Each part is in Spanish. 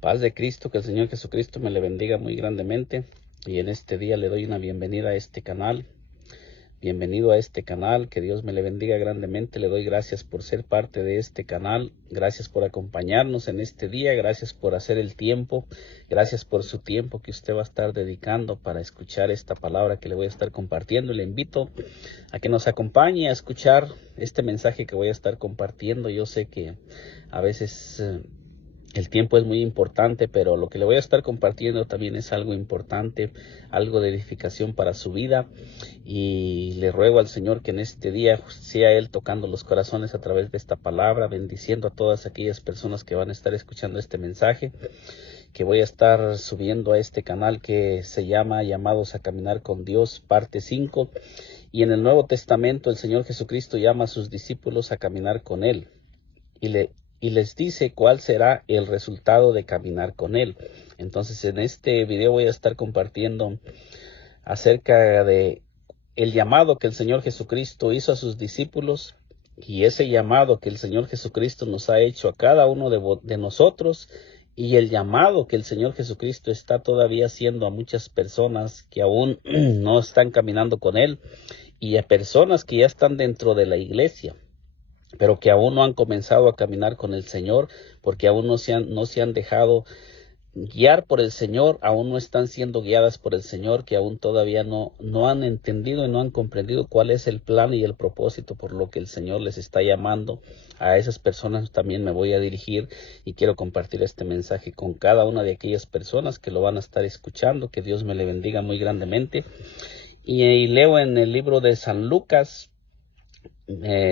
Paz de Cristo, que el Señor Jesucristo me le bendiga muy grandemente. Y en este día le doy una bienvenida a este canal. Bienvenido a este canal, que Dios me le bendiga grandemente. Le doy gracias por ser parte de este canal. Gracias por acompañarnos en este día. Gracias por hacer el tiempo. Gracias por su tiempo que usted va a estar dedicando para escuchar esta palabra que le voy a estar compartiendo. Le invito a que nos acompañe a escuchar este mensaje que voy a estar compartiendo. Yo sé que a veces el tiempo es muy importante, pero lo que le voy a estar compartiendo también es algo importante, algo de edificación para su vida. Y le ruego al Señor que en este día sea Él tocando los corazones a través de esta palabra, bendiciendo a todas aquellas personas que van a estar escuchando este mensaje, que voy a estar subiendo a este canal que se llama Llamados a Caminar con Dios, parte 5. Y en el Nuevo Testamento el Señor Jesucristo llama a sus discípulos a caminar con Él. Y les dice cuál será el resultado de caminar con Él. Entonces en este video voy a estar compartiendo acerca de el llamado que el Señor Jesucristo hizo a sus discípulos, y ese llamado que el Señor Jesucristo nos ha hecho a cada uno de nosotros, y el llamado que el Señor Jesucristo está todavía haciendo a muchas personas que aún no están caminando con Él, y a personas que ya están dentro de la iglesia, pero que aún no han comenzado a caminar con el Señor, porque aún no se han dejado guiar por el Señor, aún no están siendo guiadas por el Señor, que aún todavía no han entendido y no han comprendido cuál es el plan y el propósito por lo que el Señor les está llamando. A esas personas también me voy a dirigir y quiero compartir este mensaje con cada una de aquellas personas que lo van a estar escuchando. Que Dios me le bendiga muy grandemente. Y leo en el libro de San Lucas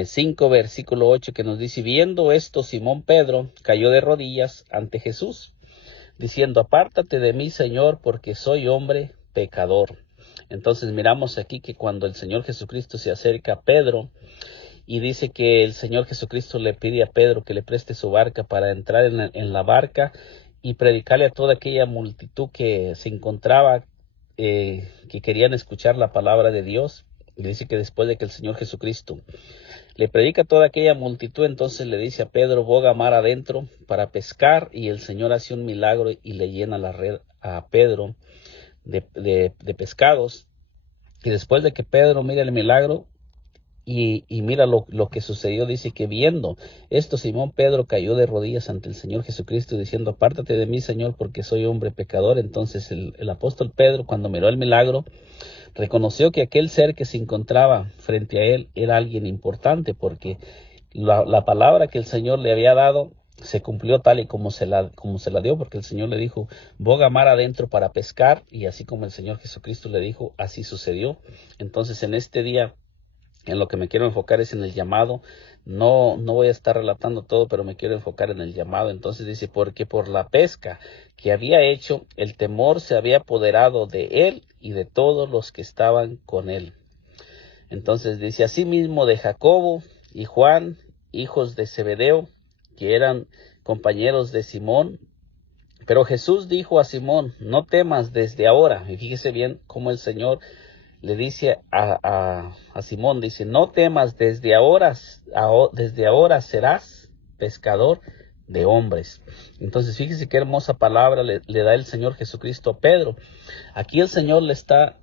5, versículo 8, que nos dice: viendo esto, Simón Pedro cayó de rodillas ante Jesús, diciendo: apártate de mí, Señor, porque soy hombre pecador. Entonces miramos aquí que cuando el Señor Jesucristo se acerca a Pedro y dice que el Señor Jesucristo le pide a Pedro que le preste su barca para entrar en la barca y predicarle a toda aquella multitud que se encontraba, que querían escuchar la palabra de Dios. Y dice que después de que el Señor Jesucristo le predica a toda aquella multitud, entonces le dice a Pedro: boga mar adentro para pescar. Y el Señor hace un milagro y le llena la red a Pedro de pescados. Y después de que Pedro mira el milagro y mira lo que sucedió, dice que viendo esto, Simón Pedro cayó de rodillas ante el Señor Jesucristo, diciendo: apártate de mí, Señor, porque soy hombre pecador. Entonces el apóstol Pedro, cuando miró el milagro, reconoció que aquel ser que se encontraba frente a él era alguien importante, porque la palabra que el Señor le había dado se cumplió tal y como se la dio, porque el Señor le dijo: boga mar adentro para pescar. Y así como el Señor Jesucristo le dijo, así sucedió. Entonces en este día, en lo que me quiero enfocar es en el llamado. No voy a estar relatando todo, pero me quiero enfocar en el llamado. Entonces dice: porque por la pesca que había hecho, el temor se había apoderado de él y de todos los que estaban con él. Entonces dice: asimismo de Jacobo y Juan, hijos de Zebedeo, que eran compañeros de Simón. Pero Jesús dijo a Simón: no temas desde ahora. Y fíjese bien cómo el Señor le dice a Simón, dice: no temas, desde ahora serás pescador de hombres. Entonces fíjese qué hermosa palabra le da el Señor Jesucristo a Pedro. Aquí el Señor le está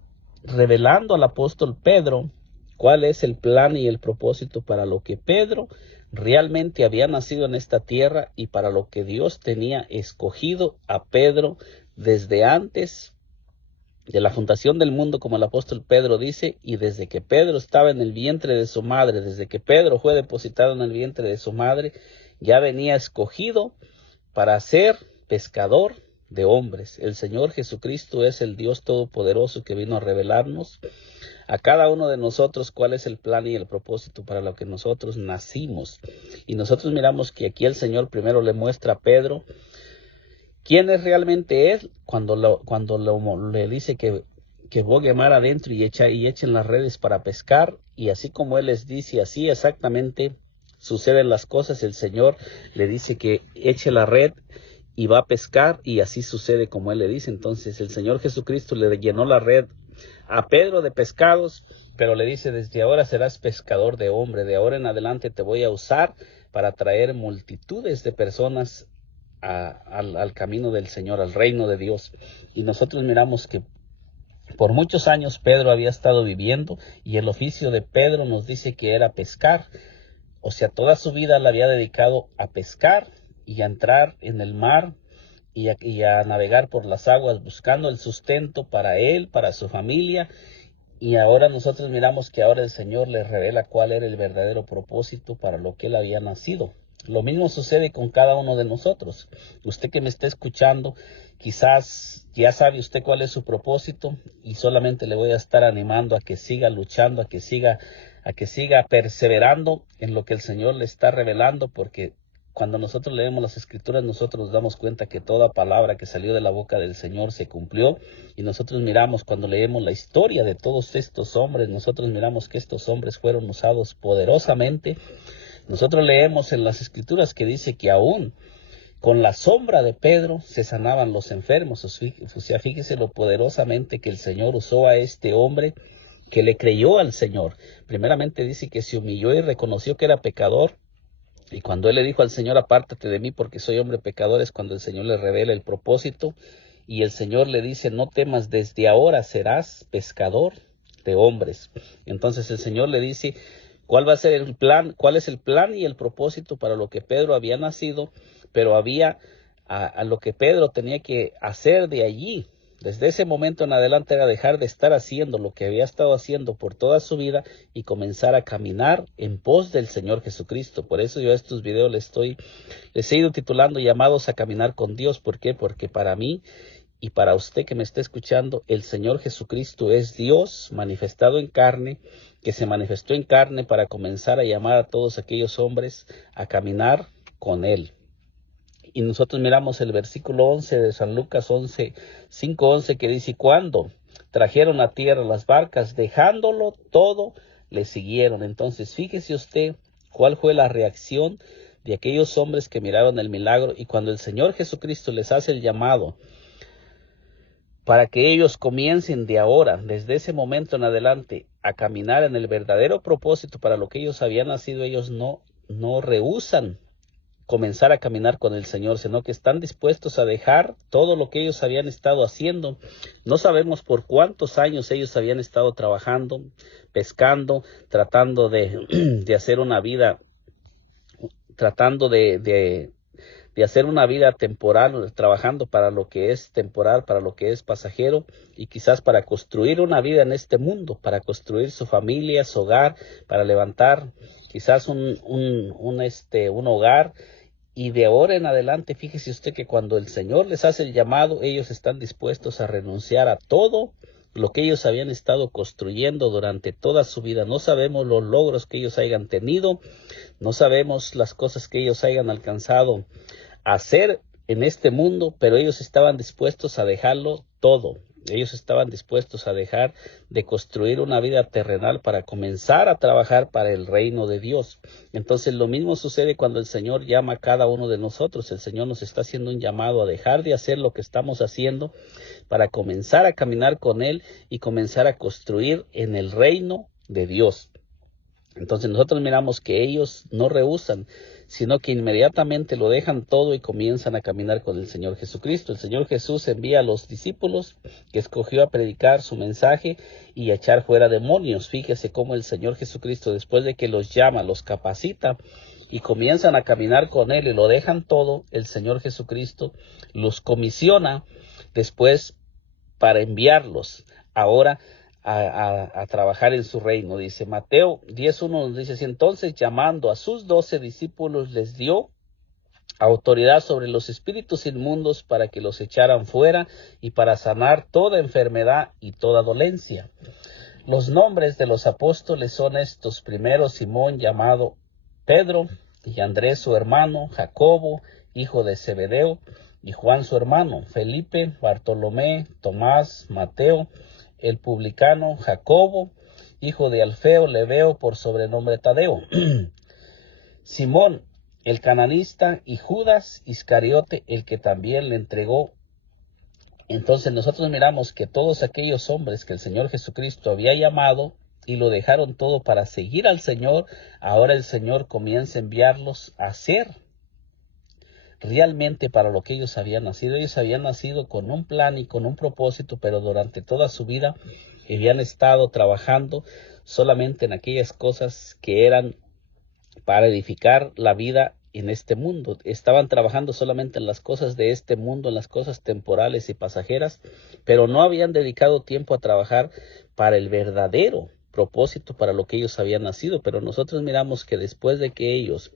revelando al apóstol Pedro cuál es el plan y el propósito para lo que Pedro realmente había nacido en esta tierra, y para lo que Dios tenía escogido a Pedro desde antes de la fundación del mundo, como el apóstol Pedro dice. Y desde que Pedro estaba en el vientre de su madre, desde que Pedro fue depositado en el vientre de su madre, ya venía escogido para ser pescador de hombres. El Señor Jesucristo es el Dios Todopoderoso que vino a revelarnos a cada uno de nosotros cuál es el plan y el propósito para lo que nosotros nacimos. Y nosotros miramos que aquí el Señor primero le muestra a Pedro quién es realmente él, cuando le dice que bogue mar adentro y echen las redes para pescar. Y así como él les dice, así exactamente suceden las cosas. El Señor le dice que eche la red y va a pescar, y así sucede como él le dice. Entonces el Señor Jesucristo le llenó la red a Pedro de pescados, pero le dice: desde ahora serás pescador de hombre, de ahora en adelante te voy a usar para traer multitudes de personas al camino del Señor, al reino de Dios. Y nosotros miramos que por muchos años Pedro había estado viviendo, y el oficio de Pedro nos dice que era pescar. O sea, toda su vida la había dedicado a pescar y a entrar en el mar y a navegar por las aguas buscando el sustento para él, para su familia. Y ahora nosotros miramos que ahora el Señor le revela cuál era el verdadero propósito para lo que él había nacido. Lo mismo sucede con cada uno de nosotros. Usted que me está escuchando, quizás ya sabe usted cuál es su propósito, y solamente le voy a estar animando a que siga luchando, a que siga perseverando en lo que el Señor le está revelando, porque cuando nosotros leemos las Escrituras, nosotros nos damos cuenta que toda palabra que salió de la boca del Señor se cumplió. Y nosotros miramos, cuando leemos la historia de todos estos hombres, nosotros miramos que estos hombres fueron usados poderosamente. Nosotros leemos en las Escrituras que dice que aún con la sombra de Pedro se sanaban los enfermos. O sea, fíjese lo poderosamente que el Señor usó a este hombre que le creyó al Señor. Primeramente dice que se humilló y reconoció que era pecador. Y cuando él le dijo al Señor, apártate de mí porque soy hombre pecador, es cuando el Señor le revela el propósito. Y el Señor le dice, no temas, desde ahora serás pescador de hombres. Entonces el Señor le dice, ¿cuál va a ser el plan? ¿Cuál es el plan y el propósito para lo que Pedro había nacido? Pero había a lo que Pedro tenía que hacer de allí. Desde ese momento en adelante era dejar de estar haciendo lo que había estado haciendo por toda su vida y comenzar a caminar en pos del Señor Jesucristo. Por eso yo a estos videos les he ido titulando Llamados a Caminar con Dios. ¿Por qué? Porque para mí y para usted que me está escuchando, el Señor Jesucristo es Dios manifestado en carne, que se manifestó en carne para comenzar a llamar a todos aquellos hombres a caminar con Él. Y nosotros miramos el versículo 11 de San Lucas 5:11, que dice, cuando trajeron a tierra las barcas, dejándolo todo, le siguieron. Entonces, fíjese usted cuál fue la reacción de aquellos hombres que miraron el milagro. Y cuando el Señor Jesucristo les hace el llamado para que ellos comiencen de ahora, desde ese momento en adelante, a caminar en el verdadero propósito para lo que ellos habían nacido, ellos no rehúsan comenzar a caminar con el Señor, sino que están dispuestos a dejar todo lo que ellos habían estado haciendo. No sabemos por cuántos años ellos habían estado trabajando, pescando, tratando de hacer una vida, tratando de hacer una vida temporal, trabajando para lo que es temporal, para lo que es pasajero, y quizás para construir una vida en este mundo, para construir su familia, su hogar, para levantar quizás un hogar. Y de ahora en adelante, fíjese usted que cuando el Señor les hace el llamado, ellos están dispuestos a renunciar a todo lo que ellos habían estado construyendo durante toda su vida. No sabemos los logros que ellos hayan tenido, no sabemos las cosas que ellos hayan alcanzado a hacer en este mundo, pero ellos estaban dispuestos a dejarlo todo. Ellos estaban dispuestos a dejar de construir una vida terrenal para comenzar a trabajar para el reino de Dios. Entonces lo mismo sucede cuando el Señor llama a cada uno de nosotros. El Señor nos está haciendo un llamado a dejar de hacer lo que estamos haciendo para comenzar a caminar con Él y comenzar a construir en el reino de Dios. Entonces nosotros miramos que ellos no rehúsan, sino que inmediatamente lo dejan todo y comienzan a caminar con el Señor Jesucristo. El Señor Jesús envía a los discípulos que escogió a predicar su mensaje y a echar fuera demonios. Fíjese cómo el Señor Jesucristo, después de que los llama, los capacita y comienzan a caminar con Él y lo dejan todo, el Señor Jesucristo los comisiona después para enviarlos ahora a trabajar en su reino. Dice Mateo 10:1, nos dice así: entonces llamando a sus 12 discípulos les dio autoridad sobre los espíritus inmundos para que los echaran fuera y para sanar toda enfermedad y toda dolencia. Los nombres de los apóstoles son estos: primero Simón, llamado Pedro, y Andrés su hermano, Jacobo, hijo de Zebedeo, y Juan su hermano, Felipe, Bartolomé, Tomás, Mateo, el publicano, Jacobo, hijo de Alfeo, Lebeo, por sobrenombre Tadeo, Simón, el cananista, y Judas Iscariote, el que también le entregó. Entonces nosotros miramos que todos aquellos hombres que el Señor Jesucristo había llamado y lo dejaron todo para seguir al Señor, ahora el Señor comienza a enviarlos a hacer realmente para lo que ellos habían nacido. Ellos habían nacido con un plan y con un propósito, pero durante toda su vida habían estado trabajando solamente en aquellas cosas que eran para edificar la vida en este mundo. Estaban trabajando solamente en las cosas de este mundo, en las cosas temporales y pasajeras, pero no habían dedicado tiempo a trabajar para el verdadero propósito para lo que ellos habían nacido. Pero nosotros miramos que después de que ellos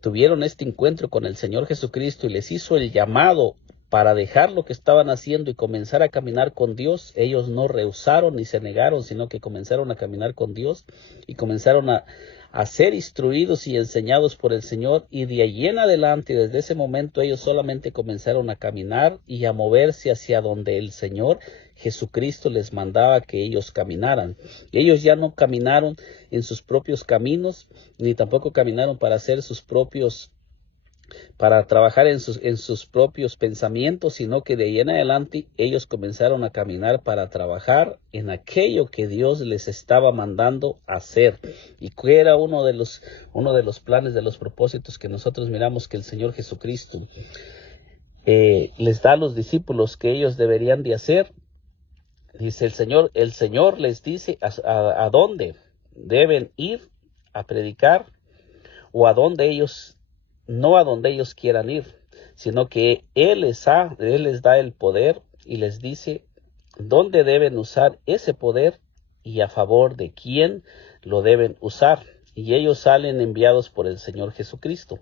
tuvieron este encuentro con el Señor Jesucristo y les hizo el llamado para dejar lo que estaban haciendo y comenzar a caminar con Dios, ellos no rehusaron ni se negaron, sino que comenzaron a caminar con Dios y comenzaron a ser instruidos y enseñados por el Señor, y de allí en adelante, desde ese momento, ellos solamente comenzaron a caminar y a moverse hacia donde el Señor Jesucristo les mandaba que ellos caminaran. Ellos ya no caminaron en sus propios caminos, ni tampoco caminaron para trabajar en sus propios pensamientos, sino que de ahí en adelante ellos comenzaron a caminar para trabajar en aquello que Dios les estaba mandando hacer, y que era uno de los planes, de los propósitos que nosotros miramos que el Señor Jesucristo les da a los discípulos que ellos deberían de hacer. Dice el Señor les dice a dónde deben ir a predicar, o a dónde ellos, no a donde ellos quieran ir, sino que Él les da el poder y les dice dónde deben usar ese poder y a favor de quién lo deben usar. Y ellos salen enviados por el Señor Jesucristo.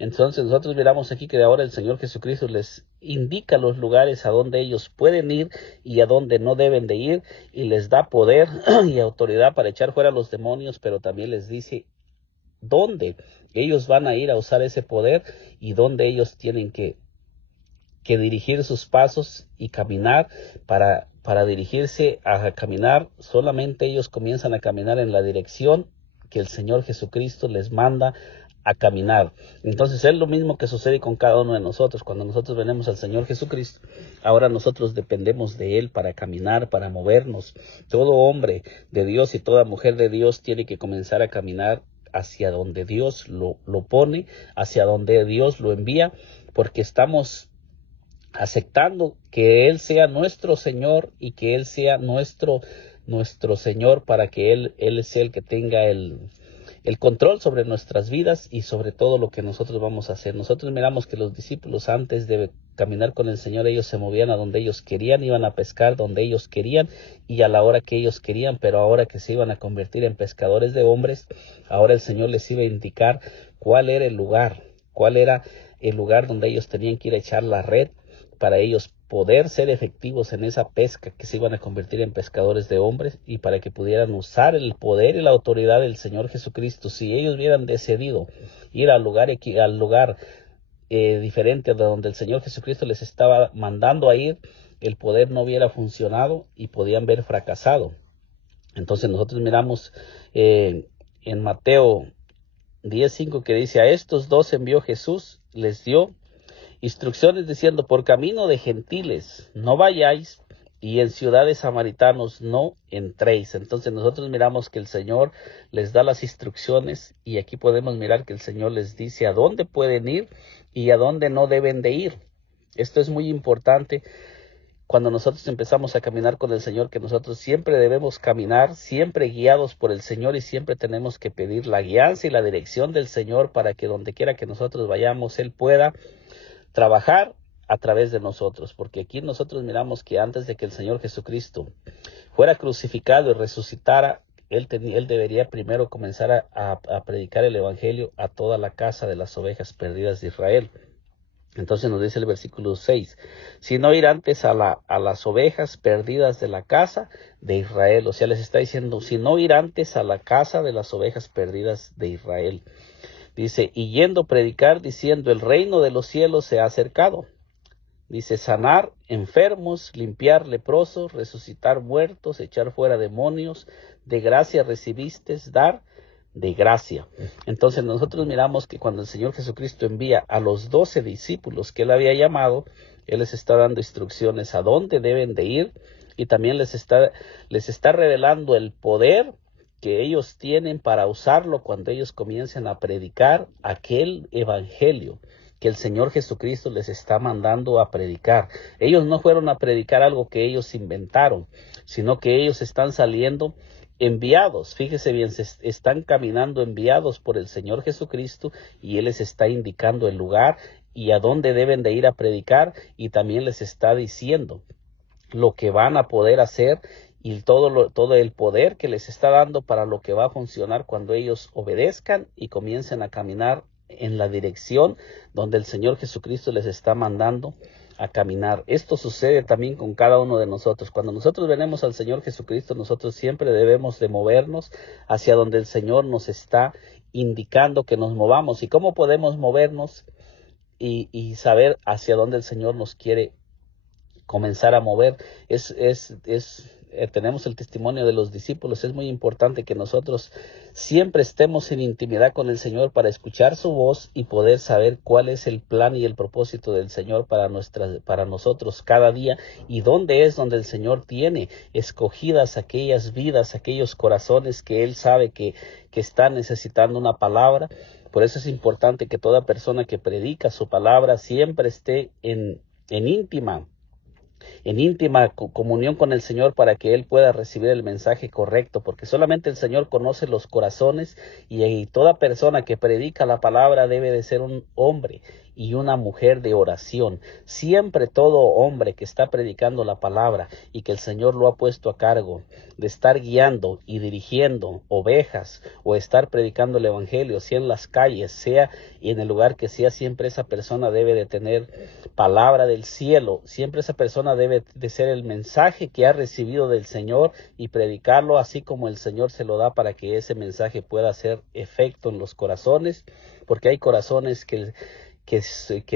Entonces nosotros miramos aquí que ahora el Señor Jesucristo les indica los lugares a donde ellos pueden ir y a donde no deben de ir, y les da poder y autoridad para echar fuera a los demonios, pero también les dice dónde ellos van a ir a usar ese poder y dónde ellos tienen que dirigir sus pasos y caminar. Para dirigirse a caminar, solamente ellos comienzan a caminar en la dirección que el Señor Jesucristo les manda a caminar. Entonces es lo mismo que sucede con cada uno de nosotros. Cuando nosotros venimos al Señor Jesucristo, ahora nosotros dependemos de Él para caminar, para movernos. Todo hombre de Dios y toda mujer de Dios tiene que comenzar a caminar hacia donde Dios lo pone, hacia donde Dios lo envía, porque estamos aceptando que Él sea nuestro Señor y que Él sea nuestro Señor, para que Él sea el que tenga el control sobre nuestras vidas y sobre todo lo que nosotros vamos a hacer. Nosotros miramos que los discípulos, antes de caminar con el Señor, ellos se movían a donde ellos querían, iban a pescar donde ellos querían y a la hora que ellos querían, pero ahora que se iban a convertir en pescadores de hombres, ahora el Señor les iba a indicar cuál era el lugar donde ellos tenían que ir a echar la red, para ellos poder ser efectivos en esa pesca, que se iban a convertir en pescadores de hombres, y para que pudieran usar el poder y la autoridad del Señor Jesucristo. Si ellos hubieran decidido ir al lugar diferente de donde el Señor Jesucristo les estaba mandando a ir, el poder no hubiera funcionado y podían haber fracasado. Entonces nosotros miramos en Mateo 10:5 que dice: a estos dos envió Jesús, les dio instrucciones diciendo: por camino de gentiles no vayáis, y en ciudades samaritanos no entréis. Entonces nosotros miramos que el Señor les da las instrucciones, y aquí podemos mirar que el Señor les dice a dónde pueden ir y a dónde no deben de ir. Esto es muy importante cuando nosotros empezamos a caminar con el Señor, que nosotros siempre debemos caminar, siempre guiados por el Señor, y siempre tenemos que pedir la guianza y la dirección del Señor para que donde quiera que nosotros vayamos, Él pueda trabajar a través de nosotros. Porque aquí nosotros miramos que antes de que el Señor Jesucristo fuera crucificado y resucitara, Él debería primero comenzar a predicar el Evangelio a toda la casa de las ovejas perdidas de Israel. Entonces nos dice el versículo 6, sino ir antes a las ovejas perdidas de la casa de Israel. O sea, les está diciendo, sino ir antes a la casa de las ovejas perdidas de Israel. Dice, y yendo a predicar, diciendo, el reino de los cielos se ha acercado. Dice, sanar enfermos, limpiar leprosos, resucitar muertos, echar fuera demonios, de gracia recibisteis, dar de gracia. Entonces nosotros miramos que cuando el Señor Jesucristo envía a los 12 discípulos que Él había llamado, Él les está dando instrucciones a dónde deben de ir, y también les está revelando el poder que ellos tienen para usarlo cuando ellos comiencen a predicar aquel evangelio que el Señor Jesucristo les está mandando a predicar. Ellos no fueron a predicar algo que ellos inventaron, sino que ellos están saliendo enviados. Fíjese bien, están caminando enviados por el Señor Jesucristo y Él les está indicando el lugar y a dónde deben de ir a predicar, y también les está diciendo lo que van a poder hacer y todo el poder que les está dando para lo que va a funcionar cuando ellos obedezcan y comiencen a caminar en la dirección donde el Señor Jesucristo les está mandando a caminar. Esto sucede también con cada uno de nosotros. Cuando nosotros venimos al Señor Jesucristo, nosotros siempre debemos de movernos hacia donde el Señor nos está indicando que nos movamos. ¿Y cómo podemos movernos y saber hacia dónde el Señor nos quiere comenzar a mover? Tenemos el testimonio de los discípulos. Es muy importante que nosotros siempre estemos en intimidad con el Señor para escuchar su voz y poder saber cuál es el plan y el propósito del Señor para nosotros cada día, y dónde es donde el Señor tiene escogidas aquellas vidas, aquellos corazones que Él sabe que están necesitando una palabra. Por eso es importante que toda persona que predica su palabra siempre esté en íntima comunión con el Señor para que Él pueda recibir el mensaje correcto, porque solamente el Señor conoce los corazones, y toda persona que predica la palabra debe de ser un hombre y una mujer de oración. Siempre todo hombre que está predicando la palabra y que el Señor lo ha puesto a cargo de estar guiando y dirigiendo ovejas o estar predicando el evangelio, sea en las calles, sea en el lugar que sea, siempre esa persona debe de tener palabra del cielo. Siempre esa persona debe de ser el mensaje que ha recibido del Señor y predicarlo así como el Señor se lo da, para que ese mensaje pueda hacer efecto en los corazones, porque hay corazones que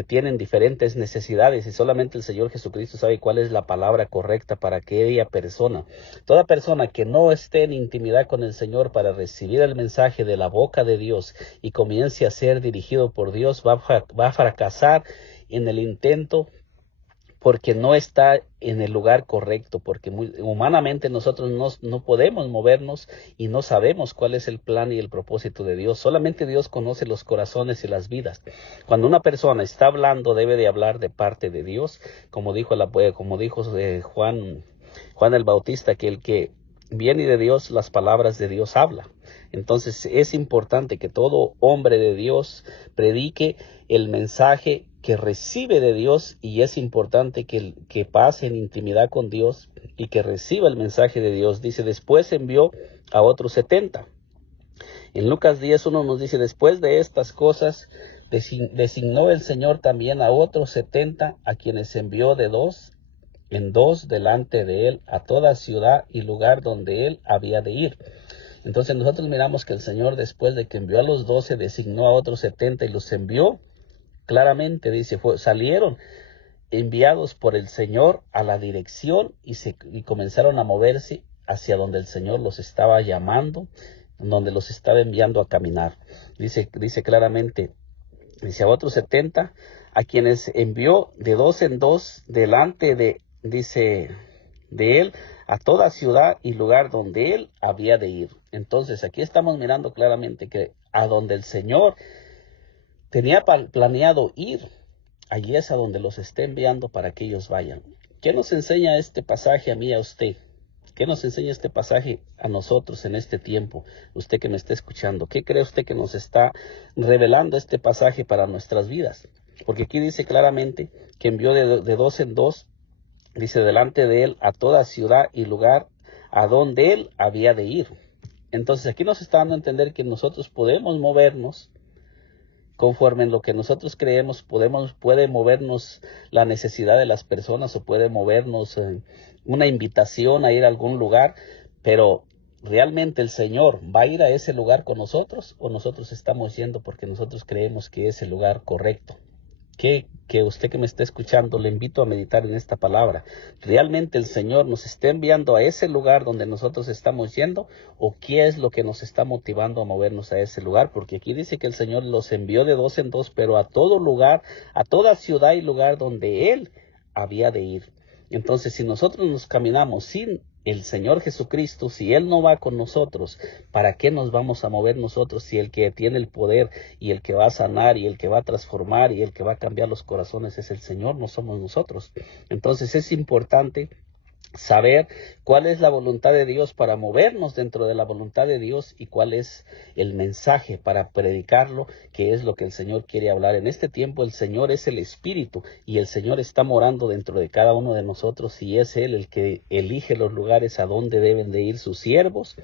tienen diferentes necesidades y solamente el Señor Jesucristo sabe cuál es la palabra correcta para aquella persona. Toda persona que no esté en intimidad con el Señor para recibir el mensaje de la boca de Dios y comience a ser dirigido por Dios va a fracasar en el intento, porque no está en el lugar correcto, porque humanamente nosotros no podemos movernos y no sabemos cuál es el plan y el propósito de Dios. Solamente Dios conoce los corazones y las vidas. Cuando una persona está hablando, debe de hablar de parte de Dios, como dijo Juan el Bautista, que el que viene de Dios, las palabras de Dios habla. Entonces es importante que todo hombre de Dios predique el mensaje que recibe de Dios, y es importante que pase en intimidad con Dios y que reciba el mensaje de Dios. Dice, después envió a otros 70. En Lucas 10:1 nos dice, después de estas cosas designó el Señor también a otros 70, a quienes envió de 2 en 2 delante de Él a toda ciudad y lugar donde Él había de ir. Entonces nosotros miramos que el Señor, después de que envió a los 12, designó a otros 70 y los envió. Claramente dice, salieron enviados por el Señor a la dirección y comenzaron a moverse hacia donde el Señor los estaba llamando, donde los estaba enviando a caminar. Dice claramente, dice, a otros 70, a quienes envió de 2 en 2 delante de Él a toda ciudad y lugar donde Él había de ir. Entonces aquí estamos mirando claramente que a donde el Señor tenía planeado ir, allí es a donde los está enviando para que ellos vayan. ¿Qué nos enseña este pasaje a mí y a usted? ¿Qué nos enseña este pasaje a nosotros en este tiempo? Usted que me está escuchando, ¿qué cree usted que nos está revelando este pasaje para nuestras vidas? Porque aquí dice claramente que envió de 2 en 2, dice, delante de Él a toda ciudad y lugar a donde Él había de ir. Entonces aquí nos está dando a entender que nosotros podemos movernos conforme en lo que nosotros creemos. Puede movernos la necesidad de las personas, o puede movernos una invitación a ir a algún lugar, pero ¿realmente el Señor va a ir a ese lugar con nosotros, o nosotros estamos yendo porque nosotros creemos que es el lugar correcto? Que usted que me está escuchando, le invito a meditar en esta palabra. ¿Realmente el Señor nos está enviando a ese lugar donde nosotros estamos yendo, o qué es lo que nos está motivando a movernos a ese lugar? Porque aquí dice que el Señor los envió de 2 en 2, pero a todo lugar, a toda ciudad y lugar donde Él había de ir. Entonces, si nosotros nos caminamos sin el Señor Jesucristo, si Él no va con nosotros, ¿para qué nos vamos a mover nosotros si el que tiene el poder y el que va a sanar y el que va a transformar y el que va a cambiar los corazones es el Señor, no somos nosotros? Entonces es importante saber cuál es la voluntad de Dios para movernos dentro de la voluntad de Dios y cuál es el mensaje para predicarlo, que es lo que el Señor quiere hablar. En este tiempo el Señor es el Espíritu y el Señor está morando dentro de cada uno de nosotros y es Él el que elige los lugares a donde deben de ir sus siervos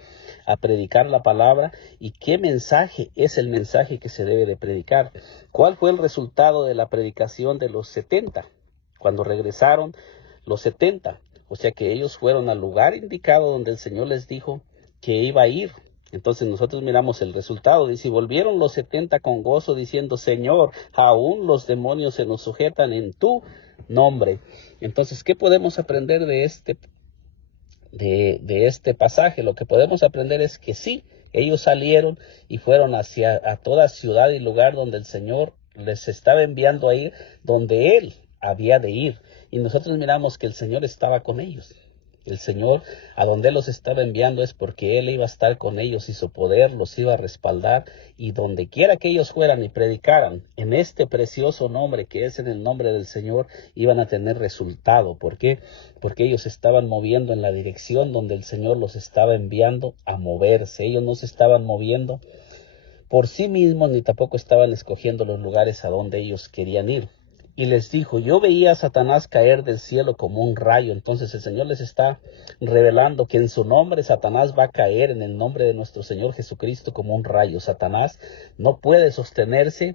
a predicar la palabra y qué mensaje es el mensaje que se debe de predicar. ¿Cuál fue el resultado de la predicación de los 70? Cuando regresaron los 70. O sea que ellos fueron al lugar indicado donde el Señor les dijo que iba a ir. Entonces nosotros miramos el resultado. Dice, y volvieron los 70 con gozo diciendo, Señor, aún los demonios se nos sujetan en tu nombre. Entonces, ¿qué podemos aprender de este pasaje? Lo que podemos aprender es que sí, ellos salieron y fueron a toda ciudad y lugar donde el Señor les estaba enviando a ir, donde Él había de ir. Y nosotros miramos que el Señor estaba con ellos. El Señor, a donde Él los estaba enviando es porque Él iba a estar con ellos y su poder los iba a respaldar. Y donde quiera que ellos fueran y predicaran en este precioso nombre que es en el nombre del Señor, iban a tener resultado. ¿Por qué? Porque ellos estaban moviendo en la dirección donde el Señor los estaba enviando a moverse. Ellos no se estaban moviendo por sí mismos ni tampoco estaban escogiendo los lugares a donde ellos querían ir. Y les dijo, yo veía a Satanás caer del cielo como un rayo. Entonces el Señor les está revelando que en su nombre Satanás va a caer en el nombre de nuestro Señor Jesucristo como un rayo. Satanás no puede sostenerse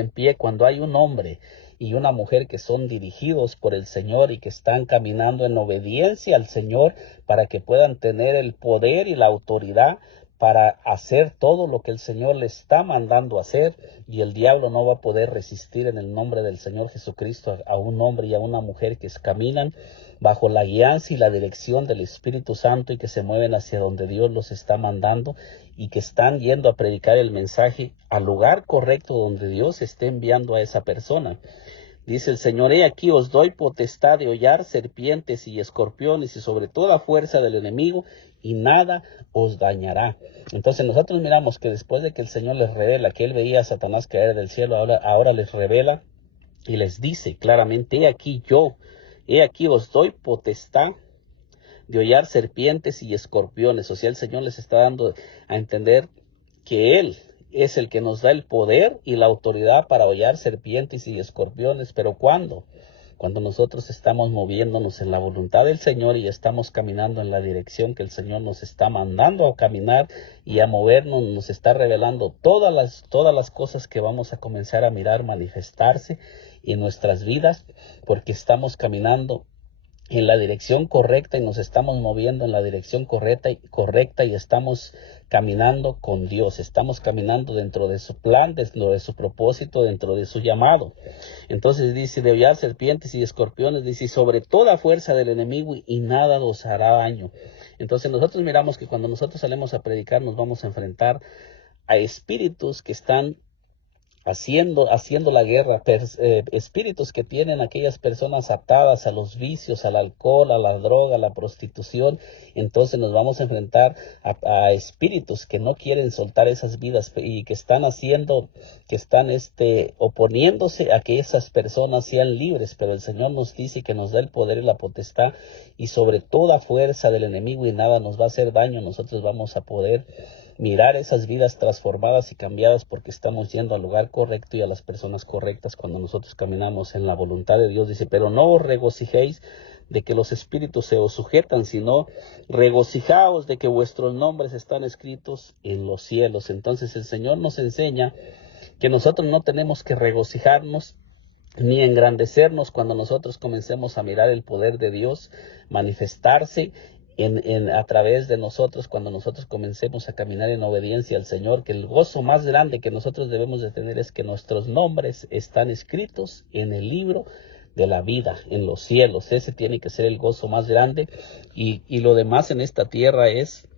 en pie cuando hay un hombre y una mujer que son dirigidos por el Señor y que están caminando en obediencia al Señor para que puedan tener el poder y la autoridad para hacer todo lo que el Señor le está mandando hacer, y el diablo no va a poder resistir en el nombre del Señor Jesucristo a un hombre y a una mujer que caminan bajo la guianza y la dirección del Espíritu Santo y que se mueven hacia donde Dios los está mandando y que están yendo a predicar el mensaje al lugar correcto donde Dios esté enviando a esa persona. Dice el Señor, he aquí os doy potestad de hollar serpientes y escorpiones y sobre toda fuerza del enemigo y nada os dañará. Entonces nosotros miramos que después de que el Señor les revela que Él veía a Satanás caer del cielo, ahora les revela y les dice claramente, he aquí os doy potestad de hollar serpientes y escorpiones. O sea, el Señor les está dando a entender que Él es el que nos da el poder y la autoridad para hollar serpientes y escorpiones. ¿Pero cuándo? Cuando nosotros estamos moviéndonos en la voluntad del Señor y estamos caminando en la dirección que el Señor nos está mandando a caminar y a movernos, nos está revelando todas las cosas que vamos a comenzar a mirar manifestarse en nuestras vidas, porque estamos caminando en la dirección correcta y nos estamos moviendo en la dirección correcta y estamos caminando con Dios, estamos caminando dentro de su plan, dentro de su propósito, dentro de su llamado. Entonces dice, de hollar serpientes y escorpiones, dice, sobre toda fuerza del enemigo y nada os hará daño. Entonces nosotros miramos que cuando nosotros salimos a predicar nos vamos a enfrentar a espíritus que están haciendo la guerra, espíritus que tienen aquellas personas atadas a los vicios, al alcohol, a la droga, a la prostitución. Entonces nos vamos a enfrentar a espíritus que no quieren soltar esas vidas y que están oponiéndose a que esas personas sean libres, pero el Señor nos dice que nos da el poder y la potestad y sobre toda fuerza del enemigo y nada nos va a hacer daño. Nosotros vamos a poder mirar esas vidas transformadas y cambiadas porque estamos yendo al lugar correcto y a las personas correctas cuando nosotros caminamos en la voluntad de Dios. Dice, pero no os regocijéis de que los espíritus se os sujetan, sino regocijaos de que vuestros nombres están escritos en los cielos. Entonces el Señor nos enseña que nosotros no tenemos que regocijarnos ni engrandecernos cuando nosotros comencemos a mirar el poder de Dios manifestarse a través de nosotros, cuando nosotros comencemos a caminar en obediencia al Señor, que el gozo más grande que nosotros debemos de tener es que nuestros nombres están escritos en el libro de la vida, en los cielos. Ese tiene que ser el gozo más grande y lo demás en esta tierra es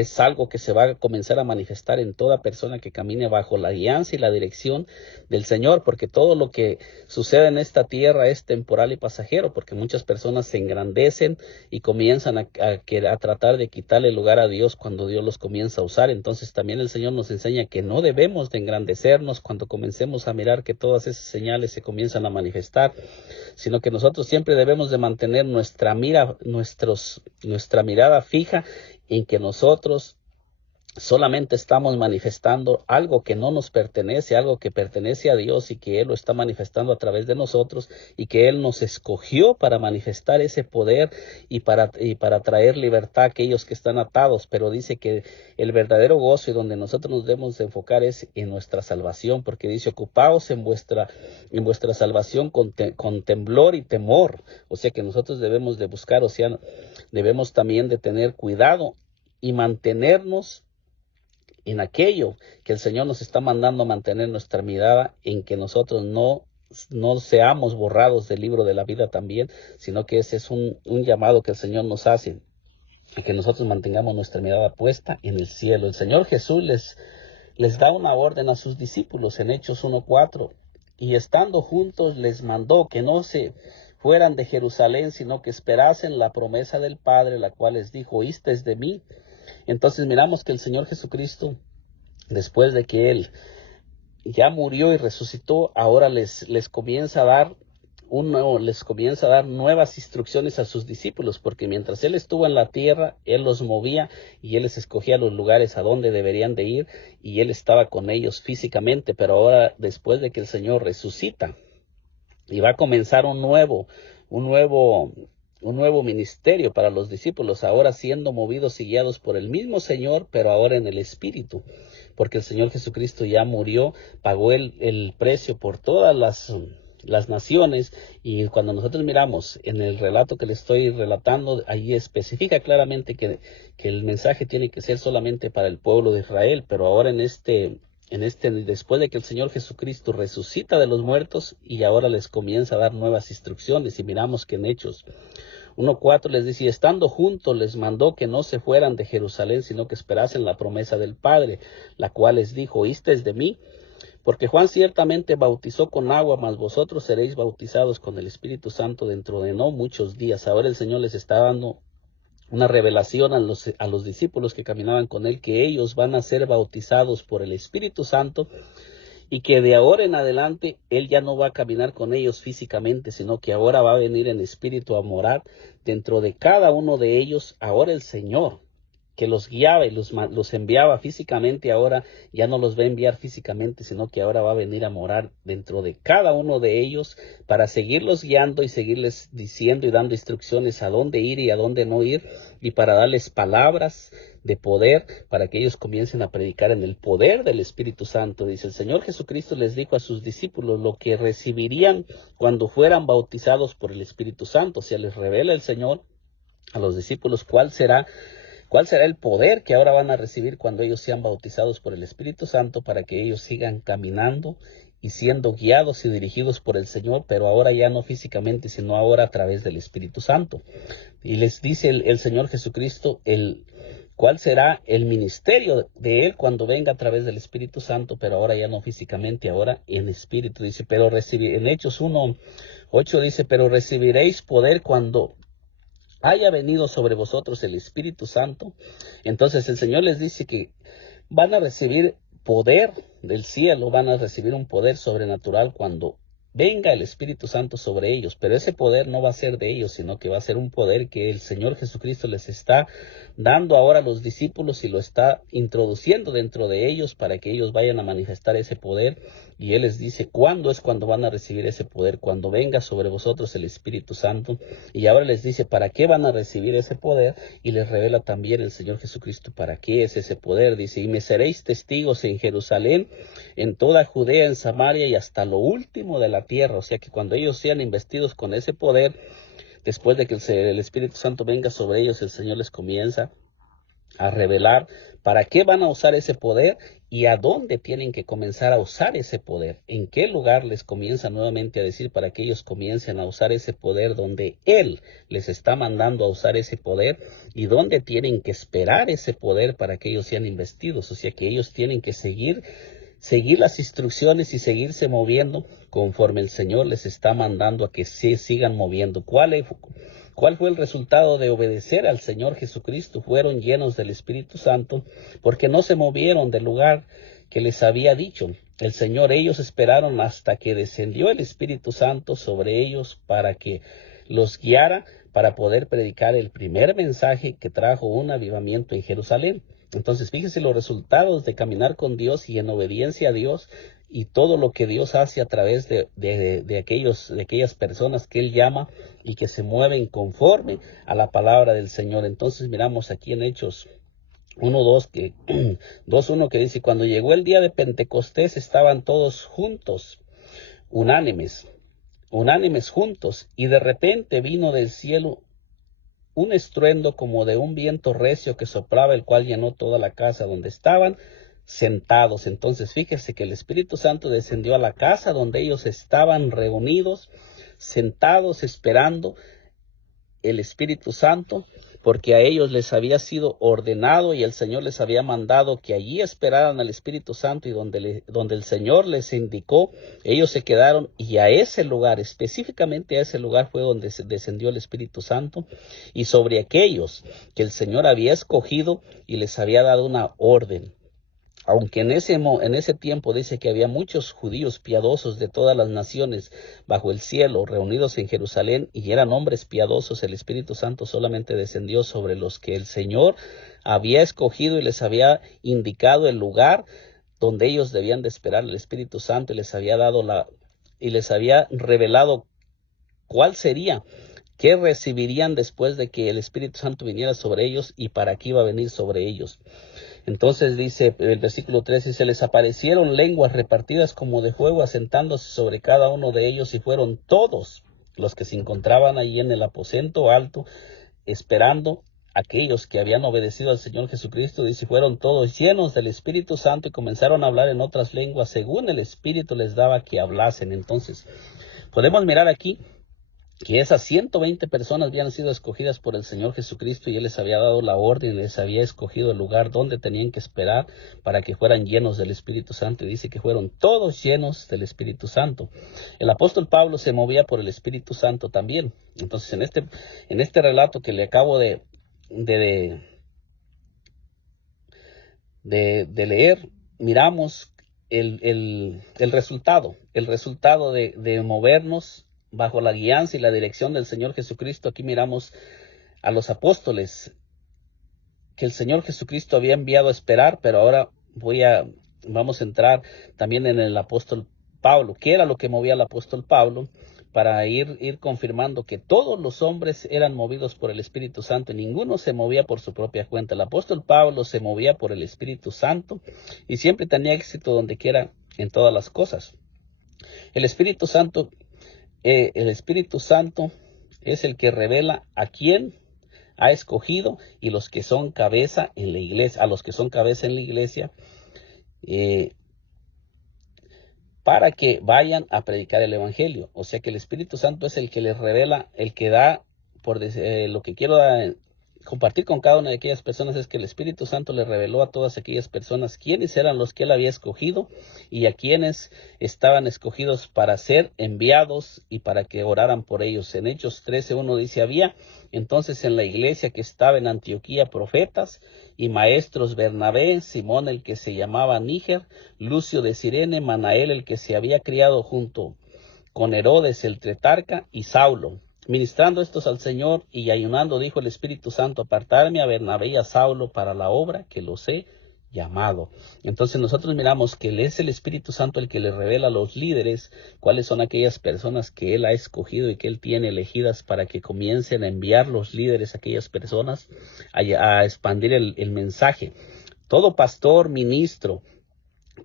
es algo que se va a comenzar a manifestar en toda persona que camine bajo la guianza y la dirección del Señor, porque todo lo que sucede en esta tierra es temporal y pasajero, porque muchas personas se engrandecen y comienzan a tratar de quitarle lugar a Dios cuando Dios los comienza a usar. Entonces también el Señor nos enseña que no debemos de engrandecernos cuando comencemos a mirar que todas esas señales se comienzan a manifestar, sino que nosotros siempre debemos de mantener nuestra mirada fija en que nosotros solamente estamos manifestando algo que no nos pertenece, algo que pertenece a Dios y que Él lo está manifestando a través de nosotros y que Él nos escogió para manifestar ese poder y para traer libertad a aquellos que están atados. Pero dice que el verdadero gozo y donde nosotros nos debemos de enfocar es en nuestra salvación, porque dice ocupaos en vuestra salvación con temblor y temor. O sea que nosotros debemos de buscar, o sea, debemos también de tener cuidado y mantenernos en aquello que el Señor nos está mandando a mantener nuestra mirada, en que nosotros no seamos borrados del libro de la vida también, sino que ese es un llamado que el Señor nos hace, a que nosotros mantengamos nuestra mirada puesta en el cielo. El Señor Jesús les da una orden a sus discípulos en Hechos 1:4, y estando juntos les mandó que no se fueran de Jerusalén, sino que esperasen la promesa del Padre, la cual les dijo, oísteis de mí. Entonces miramos que el Señor Jesucristo, después de que Él ya murió y resucitó, ahora les comienza a dar nuevas instrucciones a sus discípulos, porque mientras Él estuvo en la tierra, Él los movía y Él les escogía los lugares a donde deberían de ir, y Él estaba con ellos físicamente. Pero ahora, después de que el Señor resucita, y va a comenzar un nuevo ministerio para los discípulos, ahora siendo movidos y guiados por el mismo Señor, pero ahora en el Espíritu, porque el Señor Jesucristo ya murió, pagó el precio por todas las naciones. Y cuando nosotros miramos en el relato que le estoy relatando, ahí especifica claramente que el mensaje tiene que ser solamente para el pueblo de Israel. Pero ahora después de que el Señor Jesucristo resucita de los muertos, y ahora les comienza a dar nuevas instrucciones, y miramos que en Hechos 1:4 les dice, estando juntos les mandó que no se fueran de Jerusalén, sino que esperasen la promesa del Padre, la cual les dijo, oísteis de mí, porque Juan ciertamente bautizó con agua, mas vosotros seréis bautizados con el Espíritu Santo dentro de no muchos días. Ahora el Señor les está dando una revelación a los discípulos que caminaban con Él, que ellos van a ser bautizados por el Espíritu Santo, y que de ahora en adelante Él ya no va a caminar con ellos físicamente, sino que ahora va a venir en espíritu a morar dentro de cada uno de ellos. Ahora el Señor, que los guiaba y los enviaba físicamente, ahora ya no los va a enviar físicamente, sino que ahora va a venir a morar dentro de cada uno de ellos para seguirlos guiando y seguirles diciendo y dando instrucciones a dónde ir y a dónde no ir, y para darles palabras de poder para que ellos comiencen a predicar en el poder del Espíritu Santo. Dice, el Señor Jesucristo les dijo a sus discípulos lo que recibirían cuando fueran bautizados por el Espíritu Santo. O sea, les revela el Señor a los discípulos cuál será el poder que ahora van a recibir cuando ellos sean bautizados por el Espíritu Santo, para que ellos sigan caminando y siendo guiados y dirigidos por el Señor, pero ahora ya no físicamente, sino ahora a través del Espíritu Santo. Y les dice el Señor Jesucristo cuál será el ministerio de Él cuando venga a través del Espíritu Santo, pero ahora ya no físicamente, ahora en espíritu. Dice, en Hechos 1:8 dice, pero recibiréis poder cuando haya venido sobre vosotros el Espíritu Santo. Entonces el Señor les dice que van a recibir poder del cielo, van a recibir un poder sobrenatural cuando venga el Espíritu Santo sobre ellos. Pero ese poder no va a ser de ellos, sino que va a ser un poder que el Señor Jesucristo les está dando ahora a los discípulos y lo está introduciendo dentro de ellos para que ellos vayan a manifestar ese poder. Y Él les dice cuándo van a recibir ese poder, cuando venga sobre vosotros el Espíritu Santo. Y ahora les dice para qué van a recibir ese poder, y les revela también el Señor Jesucristo para qué es ese poder. Dice, y me seréis testigos en Jerusalén, en toda Judea, en Samaria y hasta lo último de la tierra. O sea que cuando ellos sean investidos con ese poder, después de que el Espíritu Santo venga sobre ellos, el Señor les comienza a revelar para qué van a usar ese poder y a dónde tienen que comenzar a usar ese poder. En qué lugar les comienza nuevamente a decir para que ellos comiencen a usar ese poder donde Él les está mandando a usar ese poder y dónde tienen que esperar ese poder para que ellos sean investidos. O sea que ellos tienen que seguir las instrucciones y seguirse moviendo conforme el Señor les está mandando a que se sigan moviendo. ¿Cuál fue el resultado de obedecer al Señor Jesucristo? Fueron llenos del Espíritu Santo porque no se movieron del lugar que les había dicho el Señor. Ellos esperaron hasta que descendió el Espíritu Santo sobre ellos para que los guiara para poder predicar el primer mensaje que trajo un avivamiento en Jerusalén. Entonces, fíjese los resultados de caminar con Dios y en obediencia a Dios y todo lo que Dios hace a través de aquellas personas que Él llama y que se mueven conforme a la palabra del Señor. Entonces, miramos aquí en Hechos 2:1 que dice, cuando llegó el día de Pentecostés estaban todos juntos, unánimes juntos, y de repente vino del cielo un estruendo como de un viento recio que soplaba, el cual llenó toda la casa donde estaban sentados. Entonces fíjese que el Espíritu Santo descendió a la casa donde ellos estaban reunidos, sentados, esperando el Espíritu Santo, porque a ellos les había sido ordenado y el Señor les había mandado que allí esperaran al Espíritu Santo, y donde el Señor les indicó, ellos se quedaron, y a ese lugar, específicamente a ese lugar fue donde descendió el Espíritu Santo, y sobre aquellos que el Señor había escogido y les había dado una orden. Aunque en ese tiempo dice que había muchos judíos piadosos de todas las naciones bajo el cielo reunidos en Jerusalén y eran hombres piadosos, el Espíritu Santo solamente descendió sobre los que el Señor había escogido y les había indicado el lugar donde ellos debían de esperar el Espíritu Santo, y les había revelado cuál sería, qué recibirían después de que el Espíritu Santo viniera sobre ellos y para qué iba a venir sobre ellos. Entonces dice el versículo 13, se les aparecieron lenguas repartidas como de fuego, asentándose sobre cada uno de ellos, y fueron todos los que se encontraban allí en el aposento alto, esperando aquellos que habían obedecido al Señor Jesucristo. Dice, fueron todos llenos del Espíritu Santo y comenzaron a hablar en otras lenguas, según el Espíritu les daba que hablasen. Entonces, podemos mirar aquí que esas 120 personas habían sido escogidas por el Señor Jesucristo, y Él les había dado la orden, les había escogido el lugar donde tenían que esperar para que fueran llenos del Espíritu Santo, y dice que fueron todos llenos del Espíritu Santo. El apóstol Pablo se movía por el Espíritu Santo también. Entonces, en este relato que le acabo de leer, miramos el resultado de movernos bajo la guianza y la dirección del Señor Jesucristo. Aquí miramos a los apóstoles que el Señor Jesucristo había enviado a esperar, pero ahora vamos a entrar también en el apóstol Pablo. ¿Qué era lo que movía al apóstol Pablo? Para ir confirmando que todos los hombres eran movidos por el Espíritu Santo y ninguno se movía por su propia cuenta. El apóstol Pablo se movía por el Espíritu Santo y siempre tenía éxito donde quiera en todas las cosas. El Espíritu Santo es el que revela a quién ha escogido y los que son cabeza en la iglesia, a los que son cabeza en la iglesia, para que vayan a predicar el evangelio. O sea que el Espíritu Santo es el que les revela, el que da, lo que quiero compartir con cada una de aquellas personas es que el Espíritu Santo le reveló a todas aquellas personas quiénes eran los que Él había escogido y a quienes estaban escogidos para ser enviados y para que oraran por ellos. En Hechos 13:1 dice, había entonces en la iglesia que estaba en Antioquía profetas y maestros: Bernabé, Simón el que se llamaba Níger, Lucio de Cirene, Manael el que se había criado junto con Herodes el tetrarca, y Saulo. Ministrando estos al Señor y ayunando, dijo el Espíritu Santo, apartarme a Bernabé y a Saulo para la obra que los he llamado. Entonces nosotros miramos que es el Espíritu Santo el que le revela a los líderes cuáles son aquellas personas que Él ha escogido y que Él tiene elegidas para que comiencen a enviar los líderes a aquellas personas a expandir el mensaje. Todo pastor, ministro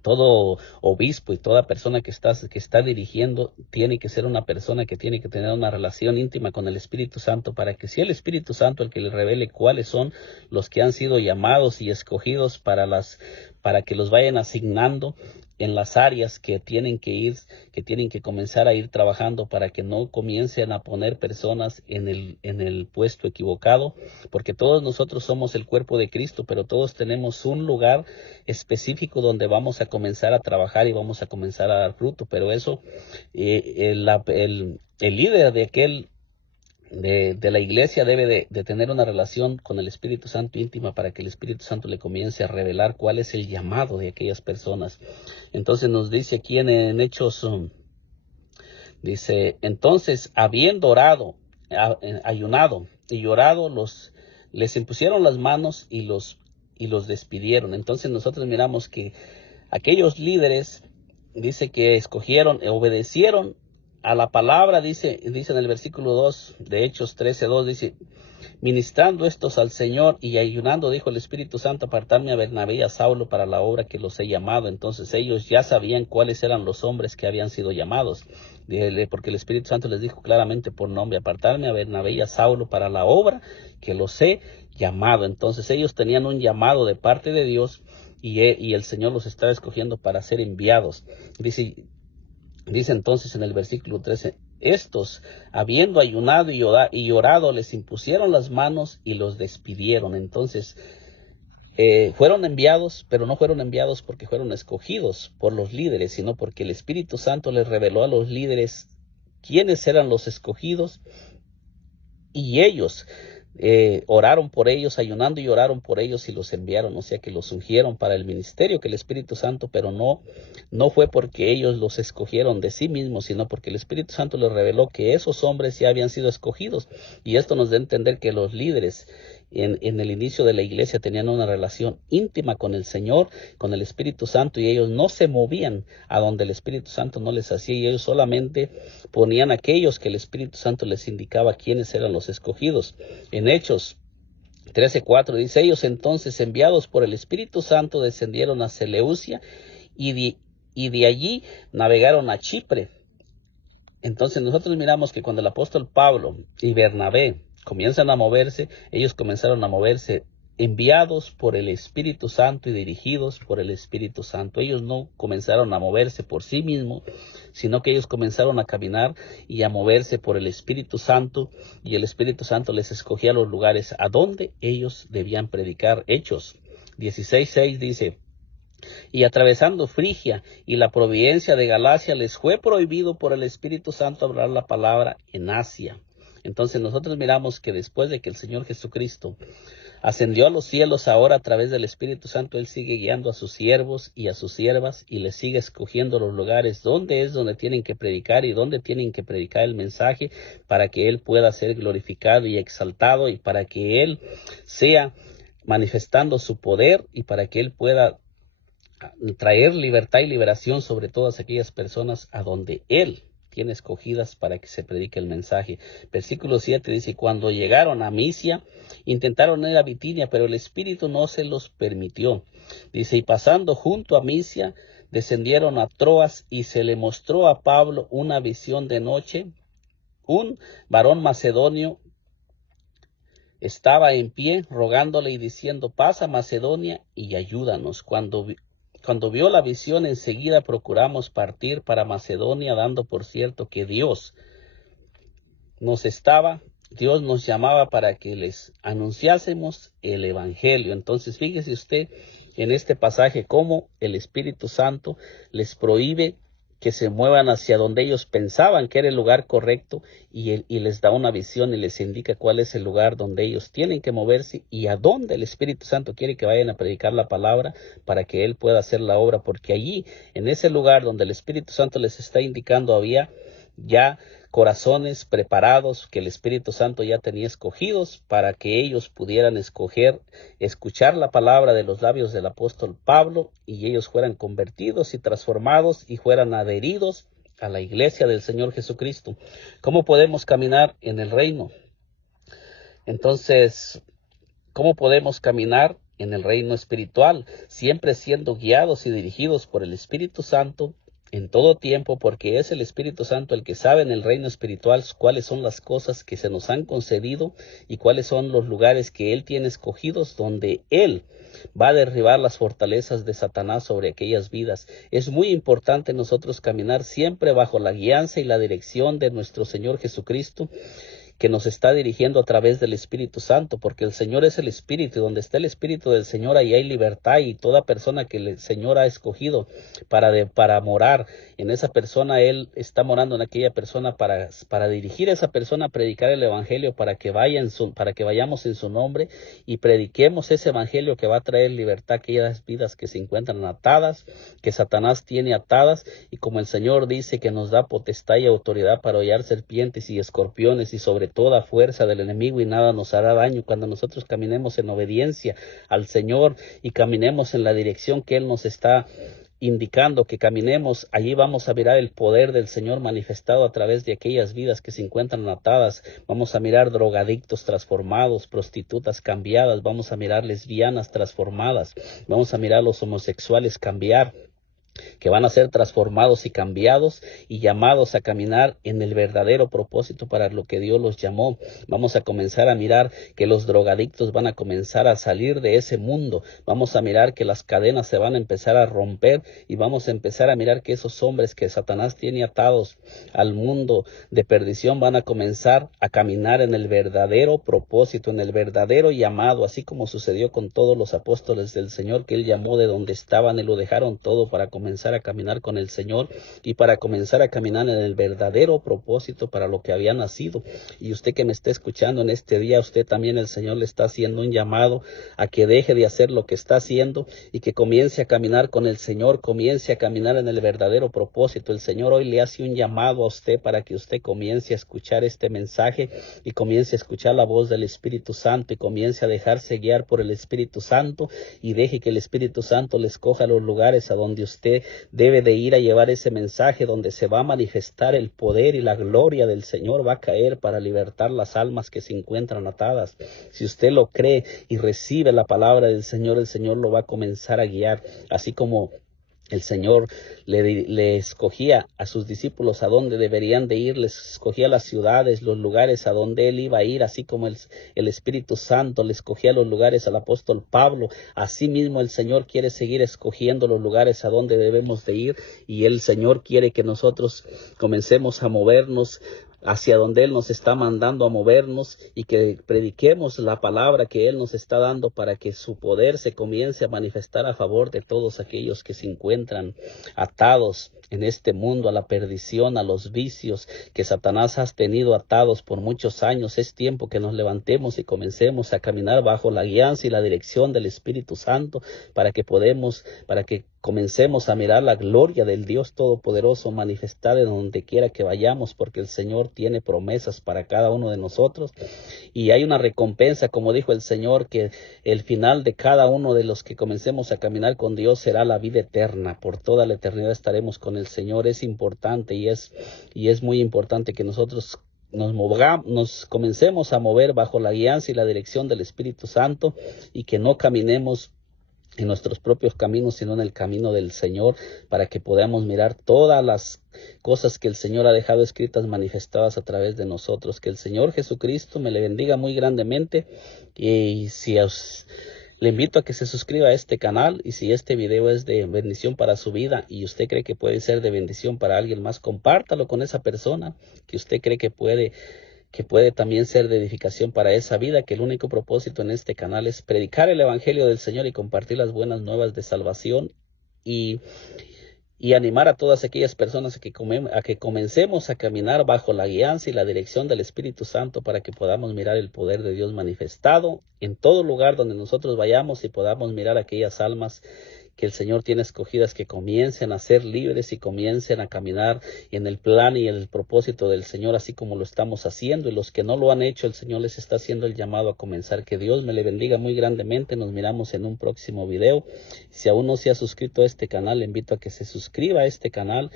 todo obispo y toda persona que está dirigiendo tiene que ser una persona que tiene que tener una relación íntima con el Espíritu Santo, para que sea el Espíritu Santo el que le revele cuáles son los que han sido llamados y escogidos para que los vayan asignando en las áreas que tienen que comenzar a ir trabajando, para que no comiencen a poner personas en el puesto equivocado, porque todos nosotros somos el cuerpo de Cristo, pero todos tenemos un lugar específico donde vamos a comenzar a trabajar y vamos a comenzar a dar fruto. Pero eso, el líder de la iglesia debe de tener una relación con el Espíritu Santo íntima, para que el Espíritu Santo le comience a revelar cuál es el llamado de aquellas personas. Entonces nos dice aquí en Hechos, dice, entonces habiendo orado, ayunado y llorado, les impusieron las manos y los despidieron. Entonces nosotros miramos que aquellos líderes, dice que escogieron, obedecieron a la palabra, dice en el versículo 2 de Hechos 13:2, dice, ministrando estos al Señor y ayunando, dijo el Espíritu Santo, apartarme a Bernabé y a Saulo para la obra que los he llamado. Entonces ellos ya sabían cuáles eran los hombres que habían sido llamados, porque el Espíritu Santo les dijo claramente por nombre, apartarme a Bernabé y a Saulo para la obra que los he llamado. Entonces ellos tenían un llamado de parte de Dios, y el Señor los estaba escogiendo para ser enviados. Dice entonces en el versículo 13, estos, habiendo ayunado y llorado, les impusieron las manos y los despidieron. Entonces, fueron enviados, pero no fueron enviados porque fueron escogidos por los líderes, sino porque el Espíritu Santo les reveló a los líderes quiénes eran los escogidos, y ellos oraron por ellos, ayunando y oraron por ellos y los enviaron. O sea que los ungieron para el ministerio que el Espíritu Santo, pero no fue porque ellos los escogieron de sí mismos, sino porque el Espíritu Santo les reveló que esos hombres ya habían sido escogidos. Y esto nos da a entender que los líderes en el inicio de la iglesia tenían una relación íntima con el Señor, con el Espíritu Santo, y ellos no se movían a donde el Espíritu Santo no les hacía, y ellos solamente ponían aquellos que el Espíritu Santo les indicaba quiénes eran los escogidos. En Hechos 13:4 dice, ellos entonces, enviados por el Espíritu Santo, descendieron a Seleucia y de allí navegaron a Chipre. Entonces nosotros miramos que cuando el apóstol Pablo y Bernabé comienzan a moverse, ellos comenzaron a moverse enviados por el Espíritu Santo y dirigidos por el Espíritu Santo. Ellos no comenzaron a moverse por sí mismos, sino que ellos comenzaron a caminar y a moverse por el Espíritu Santo, y el Espíritu Santo les escogía los lugares a donde ellos debían predicar. Hechos 16:6 dice, y atravesando Frigia y la provincia de Galacia, les fue prohibido por el Espíritu Santo hablar la palabra en Asia. Entonces nosotros miramos que después de que el Señor Jesucristo ascendió a los cielos, ahora a través del Espíritu Santo Él sigue guiando a sus siervos y a sus siervas, y les sigue escogiendo los lugares donde tienen que predicar y donde tienen que predicar el mensaje, para que Él pueda ser glorificado y exaltado, y para que Él sea manifestando su poder, y para que Él pueda traer libertad y liberación sobre todas aquellas personas a donde Él tiene escogidas para que se predique el mensaje. Versículo 7 dice, cuando llegaron a Misia, intentaron ir a Bitinia, pero el Espíritu no se los permitió. Dice, y pasando junto a Misia, descendieron a Troas, y se le mostró a Pablo una visión de noche. Un varón macedonio estaba en pie, rogándole y diciendo, pasa Macedonia y ayúdanos. Cuando vio la visión, enseguida procuramos partir para Macedonia, dando por cierto que Dios nos llamaba para que les anunciásemos el Evangelio. Entonces, fíjese usted en este pasaje cómo el Espíritu Santo les prohíbe que se muevan hacia donde ellos pensaban que era el lugar correcto, y les da una visión y les indica cuál es el lugar donde ellos tienen que moverse y a dónde el Espíritu Santo quiere que vayan a predicar la palabra, para que Él pueda hacer la obra, porque allí, en ese lugar donde el Espíritu Santo les está indicando, había ya corazones preparados que el Espíritu Santo ya tenía escogidos para que ellos pudieran escuchar la palabra de los labios del apóstol Pablo, y ellos fueran convertidos y transformados y fueran adheridos a la iglesia del Señor Jesucristo. ¿Cómo podemos caminar en el reino? Entonces, ¿cómo podemos caminar en el reino espiritual, siempre siendo guiados y dirigidos por el Espíritu Santo en todo tiempo, porque es el Espíritu Santo el que sabe en el reino espiritual cuáles son las cosas que se nos han concedido y cuáles son los lugares que Él tiene escogidos donde Él va a derribar las fortalezas de Satanás sobre aquellas vidas. Es muy importante nosotros caminar siempre bajo la guianza y la dirección de nuestro Señor Jesucristo, que nos está dirigiendo a través del Espíritu Santo, porque el Señor es el Espíritu, y donde está el Espíritu del Señor, ahí hay libertad, y toda persona que el Señor ha escogido para morar en esa persona, Él está morando en aquella persona para dirigir a esa persona a predicar el Evangelio, para que vayamos en su nombre y prediquemos ese Evangelio que va a traer libertad a aquellas vidas que se encuentran atadas, que Satanás tiene atadas, y como el Señor dice que nos da potestad y autoridad para hollar serpientes y escorpiones y sobre toda fuerza del enemigo, y nada nos hará daño cuando nosotros caminemos en obediencia al Señor y caminemos en la dirección que Él nos está indicando que caminemos. Allí vamos a mirar el poder del Señor manifestado a través de aquellas vidas que se encuentran atadas. Vamos a mirar drogadictos transformados, prostitutas cambiadas, vamos a mirar lesbianas transformadas, vamos a mirar los homosexuales cambiar, que van a ser transformados y cambiados y llamados a caminar en el verdadero propósito para lo que Dios los llamó. Vamos a comenzar a mirar que los drogadictos van a comenzar a salir de ese mundo. Vamos a mirar que las cadenas se van a empezar a romper, y vamos a empezar a mirar que esos hombres que Satanás tiene atados al mundo de perdición van a comenzar a caminar en el verdadero propósito, en el verdadero llamado, así como sucedió con todos los apóstoles del Señor, que Él llamó de donde estaban y lo dejaron todo para comenzar a caminar con el Señor y para comenzar a caminar en el verdadero propósito para lo que había nacido. Y usted que me está escuchando en este día, usted también, el Señor le está haciendo un llamado a que deje de hacer lo que está haciendo y que comience a caminar con el Señor, comience a caminar en el verdadero propósito. El Señor hoy le hace un llamado a usted para que usted comience a escuchar este mensaje y comience a escuchar la voz del Espíritu Santo y comience a dejarse guiar por el Espíritu Santo, y deje que el Espíritu Santo le escoja los lugares a donde usted debe de ir a llevar ese mensaje, donde se va a manifestar el poder y la gloria del Señor va a caer para libertar las almas que se encuentran atadas. Si usted lo cree y recibe la palabra del Señor, el Señor lo va a comenzar a guiar, así como el Señor le escogía a sus discípulos a dónde deberían de ir, les escogía las ciudades, los lugares a donde Él iba a ir, así como el Espíritu Santo le escogía los lugares al apóstol Pablo. Así mismo el Señor quiere seguir escogiendo los lugares a donde debemos de ir, y el Señor quiere que nosotros comencemos a movernos hacia donde Él nos está mandando a movernos, y que prediquemos la palabra que Él nos está dando para que su poder se comience a manifestar a favor de todos aquellos que se encuentran atados en este mundo a la perdición, a los vicios que Satanás ha tenido atados por muchos años. Es tiempo que nos levantemos y comencemos a caminar bajo la guianza y la dirección del Espíritu Santo para que comencemos a mirar la gloria del Dios Todopoderoso manifestada en donde quiera que vayamos, porque el Señor tiene promesas para cada uno de nosotros, y hay una recompensa, como dijo el Señor, que el final de cada uno de los que comencemos a caminar con Dios será la vida eterna. Por toda la eternidad estaremos con el Señor. Es importante y es muy importante que nosotros nos comencemos a mover bajo la guianza y la dirección del Espíritu Santo, y que no caminemos en nuestros propios caminos, sino en el camino del Señor, para que podamos mirar todas las cosas que el Señor ha dejado escritas, manifestadas a través de nosotros. Que el Señor Jesucristo me le bendiga muy grandemente, y le invito a que se suscriba a este canal, y si este video es de bendición para su vida y usted cree que puede ser de bendición para alguien más, compártalo con esa persona que usted cree que puede también ser de edificación para esa vida, que el único propósito en este canal es predicar el Evangelio del Señor y compartir las buenas nuevas de salvación, y animar a todas aquellas personas a que comencemos a caminar bajo la guianza y la dirección del Espíritu Santo, para que podamos mirar el poder de Dios manifestado en todo lugar donde nosotros vayamos, y podamos mirar aquellas almas que el Señor tiene escogidas, que comiencen a ser libres y comiencen a caminar en el plan y en el propósito del Señor, así como lo estamos haciendo. Y los que no lo han hecho, el Señor les está haciendo el llamado a comenzar. Que Dios me le bendiga muy grandemente. Nos miramos en un próximo video. Si aún no se ha suscrito a este canal, le invito a que se suscriba a este canal,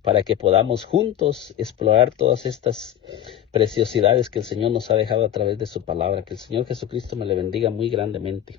para que podamos juntos explorar todas estas preciosidades que el Señor nos ha dejado a través de su palabra. Que el Señor Jesucristo me le bendiga muy grandemente.